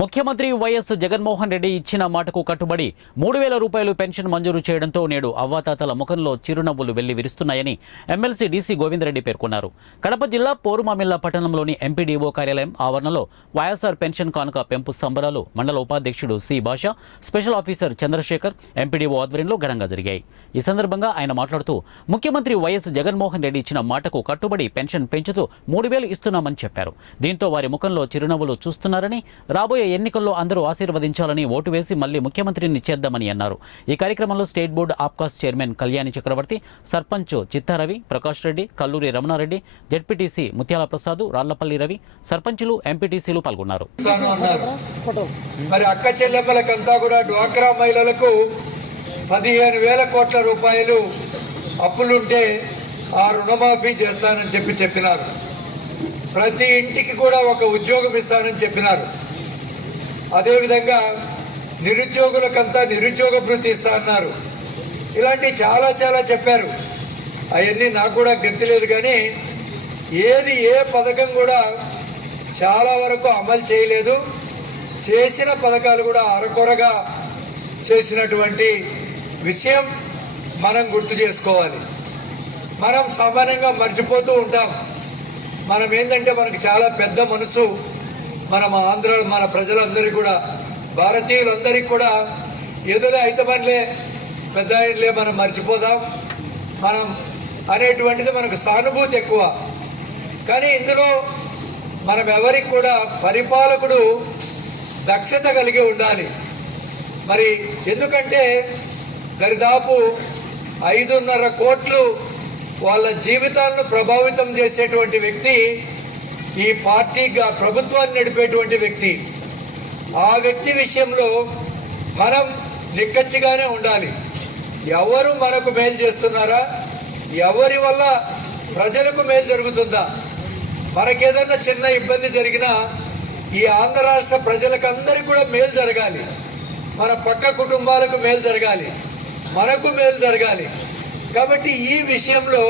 ముఖ్యమంత్రి వైఎస్ జగన్మోహన్ రెడ్డి ఇచ్చిన మాటకు కట్టుబడి 3,000 రూపాయలు పెన్షన్ మంజూరు చేయడంతో నేడు అవ్వాతాతల ముఖంలో చిరునవ్వులు వెళ్లి విరుస్తున్నాయని ఎమ్మెల్సీ డీసీ గోవిందరెడ్డి పేర్కొన్నారు. కడప జిల్లా పోరుమామిళ్ల పట్టణంలోని ఎంపీడీఓ కార్యాలయం ఆవరణలో వైఎస్ఆర్ పెన్షన్ కానుక పెంపు సంబరాలు మండల ఉపాధ్యక్షుడు సి భాష, స్పెషల్ ఆఫీసర్ చంద్రశేఖర్, ఎంపీడీఓ ఆధ్వర్యంలో ఘనంగా జరిగాయి. ఈ సందర్భంగా ఆయన మాట్లాడుతూ ముఖ్యమంత్రి వైఎస్ జగన్మోహన్ రెడ్డి ఇచ్చిన మాటకు కట్టుబడి పెన్షన్ పెంచుతూ 3,000 ఇస్తున్నామని చెప్పారు. దీంతో వారి ముఖంలో చిరునవ్వులు చూస్తున్నారని, రాబోయే ఎన్నికల్లో అందరూ ఆశీర్వదించాలని ఓటు వేసి మళ్లీ ముఖ్యమంత్రిని చేద్దామని అన్నారు. ఈ కార్యక్రమంలో state board APCOS chairman Kalyani Chakravarthi, sarpanch Chittaravi, Prakash Reddy, Kalluri Ramana Reddy, ZPTC Mutyala Prasad, Rallapalli Ravi, సర్పంచులు, ఎంపీటీసీలు పాల్గొన్నారు. మరి అక్క చెల్లెమ్మలకంతా కూడా డ్వాక్రా మహిళలకు 15,000 కోట్ల రూపాయలు అప్పులుంటే ఆ రుణమాఫీ చేస్తానని చెప్పినారు. ప్రతి ఇంటికి కూడా ఒక ఉద్యోగం ఇస్తానని చెప్పినారు. అదేవిధంగా నిరుద్యోగులకంతా నిరుద్యోగ భృతి ఇస్తా అన్నారు. ఇలాంటి చాలా చెప్పారు. అవన్నీ నాకు కూడా గుర్తులేదు, కానీ ఏ పథకం కూడా చాలా వరకు అమలు చేయలేదు. చేసిన పథకాలు కూడా అరకొరగా చేసినటువంటి విషయం మనం గుర్తు చేసుకోవాలి. మనం సామాన్యంగా మర్చిపోతూ ఉంటాం. మనం ఏంటంటే మనకు చాలా పెద్ద మనసు. మన ప్రజలందరికీ కూడా, భారతీయులందరికీ కూడా ఏదోలే అయితమనిలే, పెద్ద ఆయనలే, మనం మర్చిపోదాం మనం అనేటువంటిది మనకు సానుభూతి ఎక్కువ. కానీ ఇందులో మనం ఎవరికి కూడా పరిపాలకుడు దక్షత కలిగి ఉండాలి. మరి ఎందుకంటే దరిదాపు 5.5 కోట్లు వాళ్ళ జీవితాలను ప్రభావితం చేసేటువంటి వ్యక్తి ఈ పార్టీగా ప్రభుత్వాన్ని నడిపేటువంటి వ్యక్తి. ఆ వ్యక్తి విషయంలో మనం నిక్కచ్చిగానే ఉండాలి. ఎవరు మనకు మేలు చేస్తున్నారా, ఎవరి వల్ల ప్రజలకు మేలు జరుగుతుందా, మనకేదన్నా చిన్న ఇబ్బంది జరిగినా ఈ ఆంధ్ర రాష్ట్ర ప్రజలకు అందరికీ కూడా మేలు జరగాలి. మన పక్క కుటుంబాలకు మేలు జరగాలి, మనకు మేలు జరగాలి. కాబట్టి ఈ విషయంలో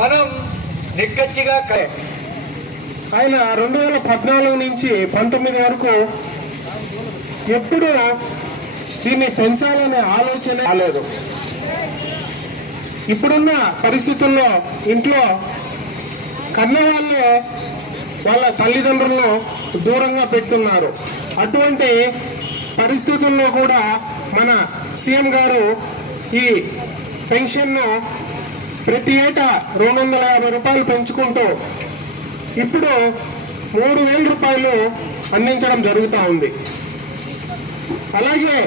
మనం నిక్కచ్చిగా ఆయన 2014 నుంచి 19 వరకు ఎప్పుడు దీన్ని పెంచాలనే ఆలోచన రాలేదు. ఇప్పుడున్న పరిస్థితుల్లో ఇంట్లో కన్నవాళ్ళు వాళ్ళ తల్లిదండ్రులను దూరంగా పెడుతున్నారు. అటువంటి పరిస్థితుల్లో కూడా మన సీఎం గారు ఈ పెన్షన్ను ప్రతి ఏటా 250 రూపాయలు పెంచుకుంటూ ఇప్పుడు 3,000 రూపాయలు అందించడం జరుగుతూ ఉంది. అలాగే